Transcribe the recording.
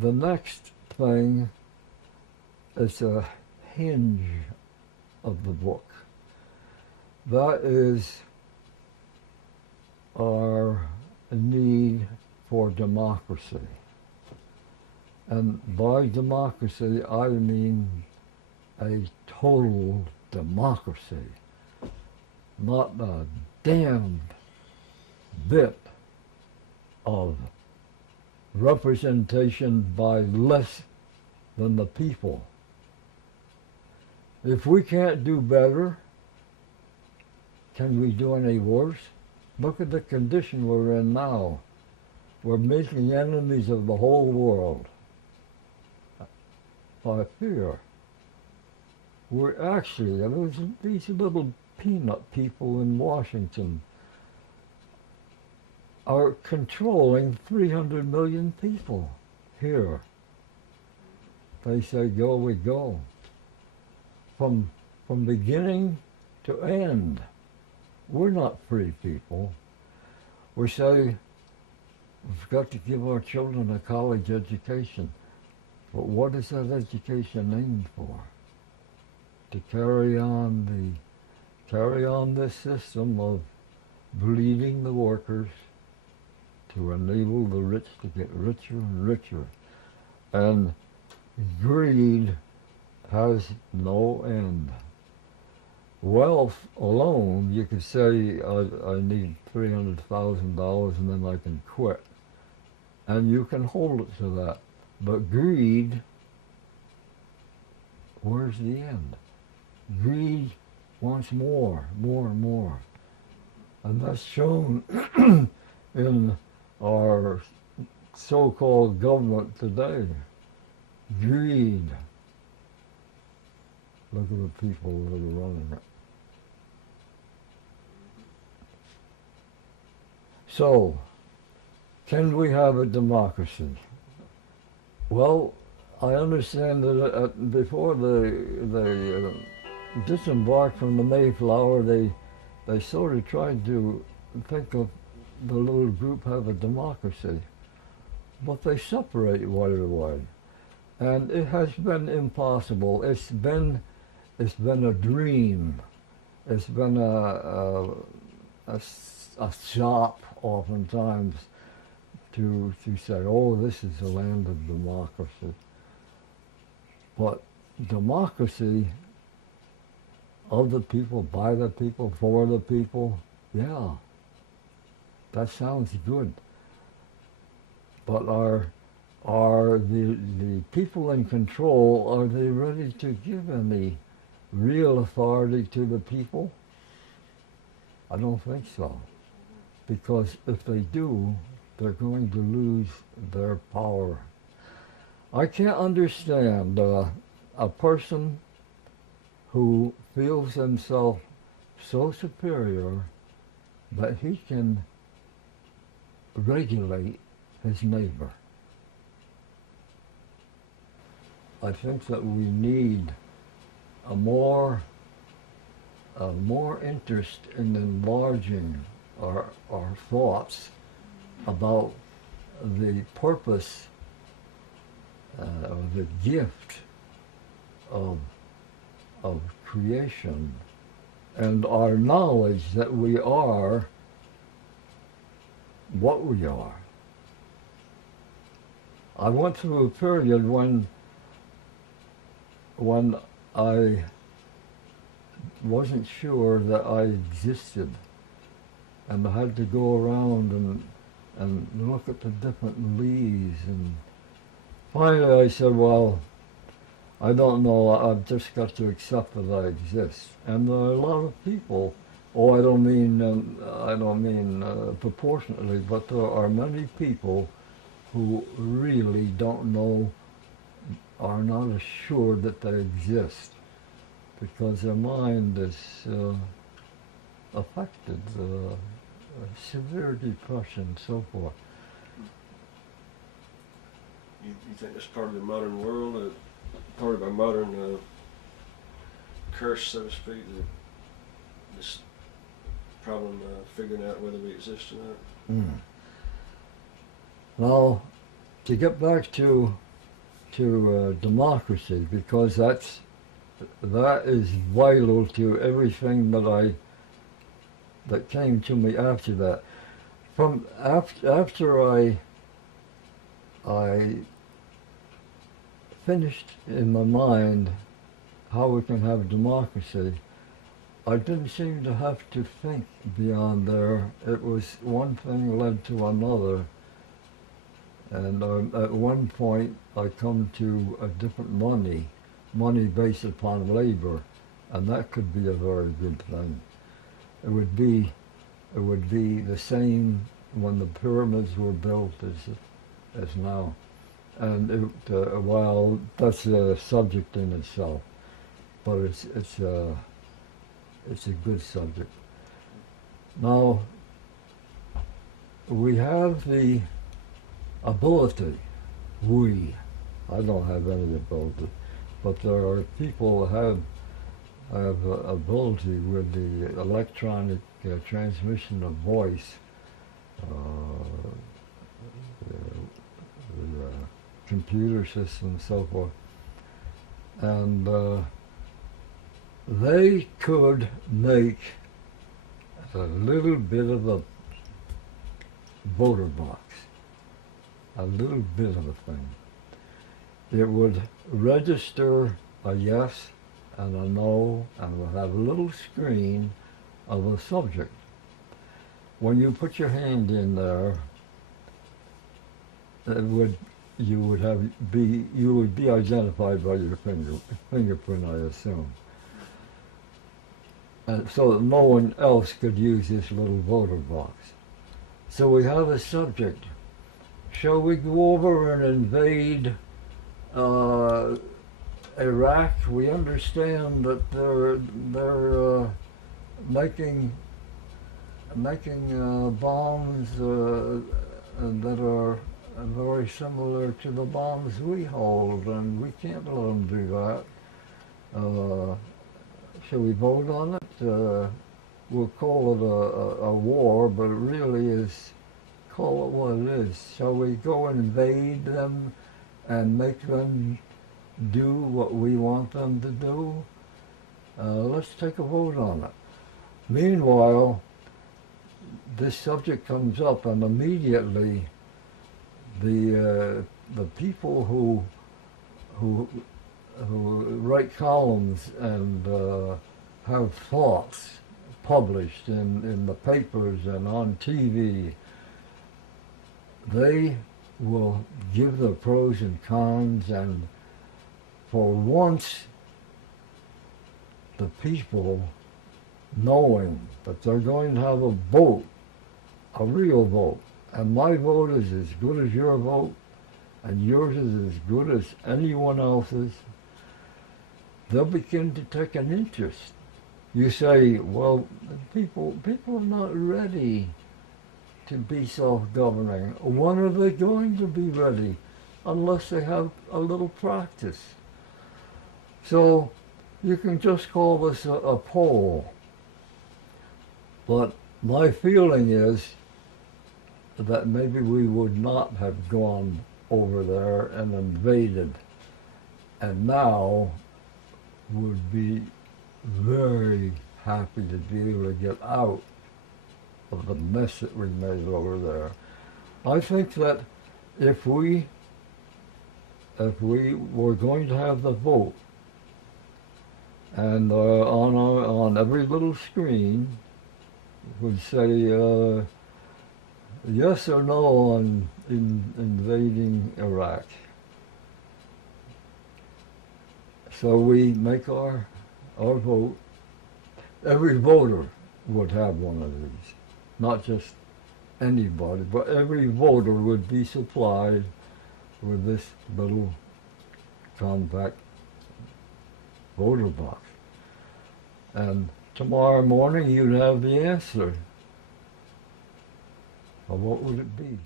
The next thing is a hinge of the book. That is our need for democracy. And by democracy, I mean a total democracy, not a damn bit of representation by less than the people. If we can't do better, can we do any worse? Look at the condition we're in now. We're making enemies of the whole world by fear. We're actually, these little peanut people in Washington are controlling 300 million people here. They say go, we go. From beginning to end. We're not free people. We say we've got to give our children a college education. But what is that education aimed for? To carry on this system of bleeding the workers, to enable the rich to get richer and richer. And greed has no end. Wealth alone, you could say, I need $300,000 and then I can quit. And you can hold it to that. But greed, where's the end? Greed wants more, more and more. And that's shown in our so-called government today. Greed. Look at the people that are running it. So, can we have a democracy? Well, I understand that before they disembarked from the Mayflower, they sort of tried to think of the little group have a democracy, but they separate right away, and it has been impossible. It's been a dream. It's been a shop oftentimes to say, oh, this is the land of democracy. But democracy of the people, by the people, for the people, yeah, that sounds good. But are the people in control, are they ready to give any real authority to the people? I don't think so. Because if they do, they're going to lose their power. I can't understand a person who feels himself so superior that he can regulate his neighbor. I think that we need a more interest in enlarging our thoughts about the purpose or the gift of creation and our knowledge that we are what we are. I went through a period when I wasn't sure that I existed, and I had to go around and look at the different leaves, and finally I said, well, I don't know, I've just got to accept that I exist. And there are a lot of people, I don't mean proportionately, but there are many people who really don't know, are not assured that they exist, because their mind is affected, severe depression and so forth. You think it's part of the modern world, part of our modern curse, so to speak, this problem figuring out whether we exist or not. Mm. Now, to get back to democracy, because that is vital to everything that came to me after that. From after I finished in my mind how we can have democracy, I didn't seem to have to think beyond there. It was one thing led to another, and at one point I come to a different money based upon labor, and that could be a very good thing. It would be the same when the pyramids were built as now, and while that's a subject in itself, but it's a good subject. Now we have the ability. I don't have any ability, but there are people who have ability with the electronic transmission of voice, the computer system and so forth, and they could make a little bit of a voter box, a little bit of a thing. It would register a yes and a no, and would have a little screen of a subject. When you put your hand in there, you would be identified by your fingerprint, I assume. And so that no one else could use this little voter box. So we have a subject. Shall we go over and invade Iraq? We understand that they're making bombs that are very similar to the bombs we hold, and we can't let them do that. Shall we vote on it? We'll call it a war, but it really is, call it what it is. Shall we go and invade them and make them do what we want them to do? Let's take a vote on it. Meanwhile, this subject comes up, and immediately the people who write columns and have thoughts published in the papers and on TV, they will give the pros and cons, and for once the people, knowing that they're going to have a vote, a real vote, and my vote is as good as your vote, and yours is as good as anyone else's, they'll begin to take an interest. You say, well, people are not ready to be self-governing. When are they going to be ready? Unless they have a little practice. So you can just call this a poll. But my feeling is that maybe we would not have gone over there and invaded, and now would be very happy to be able to get out of the mess that we made over there. I think that if we were going to have the vote, and on every little screen would say yes or no on invading Iraq. So we make our vote. Every voter would have one of these, not just anybody, but every voter would be supplied with this little compact voter box. And tomorrow morning you'd have the answer. Well, what would it be?